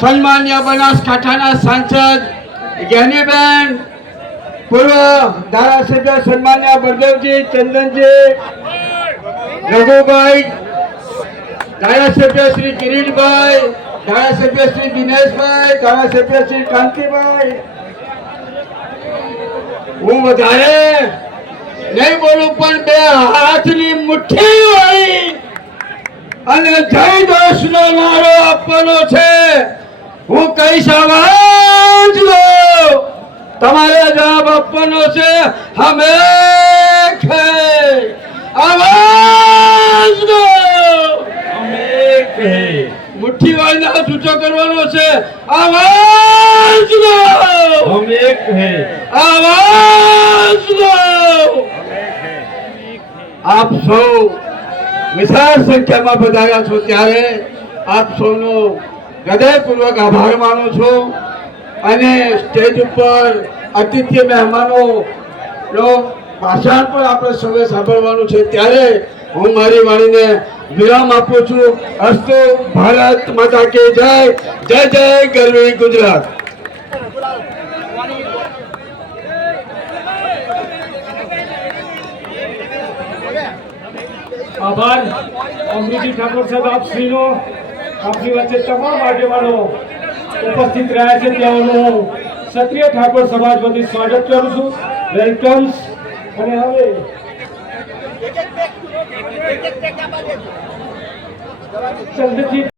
સન્માન્ય બનાસકાંઠાના સાંસદ જ્ઞાનીબેન પૂર્વ ધારાસભ્ય સન્માન્ય બળદેવજી, ચંદનજી, રઘુભાઈ, ધારાસભ્ય શ્રી કિરીટભાઈ, ધારાસભ્ય શ્રી દિનેશભાઈ, ધારાસભ્ય શ્રી કાંતિભાઈ. હું વધારે નહીં બોલું, પણ બે હાથની મુઠ્ઠી હોય અને જય દોષનો નારો આપવાનો છે. હું કહીશ આવાજ તમારે જવાબ આપવાનો છે હમે આવાજ મુઠ્ઠી વાળીને ઊંચો કરવાનો છે અવાજ સુધો હમે કહી અવાજ આવાજ આપ સૌ વિશાળ સંખ્યામાં બધા છો ત્યારે આપ સૌનો હૃદયપૂર્વક આભાર માનું છું અને સ્ટેજ ઉપર અતિથિ મહેમાનો નો ભાષણ પણ આપણે સૌએ સાંભળવાનું છે. ત્યારે હું મારી વાણીને વિરામ આપું છું. અસ્તુ ભારત માતા કે જય. જય જય ગરવી ગુજરાત. આભાર. અમૃતિ ઠાકોર સાહેબ, આપ આપની વચ્ચે તમામ આગેવાનો ઉપસ્થિત રહ્યા છે. તેઓનું ક્ષત્રિય ઠાકોર સમાજ વતી સ્વાગત કરું છું. વેલકમ અને હવે ચંદ્રજી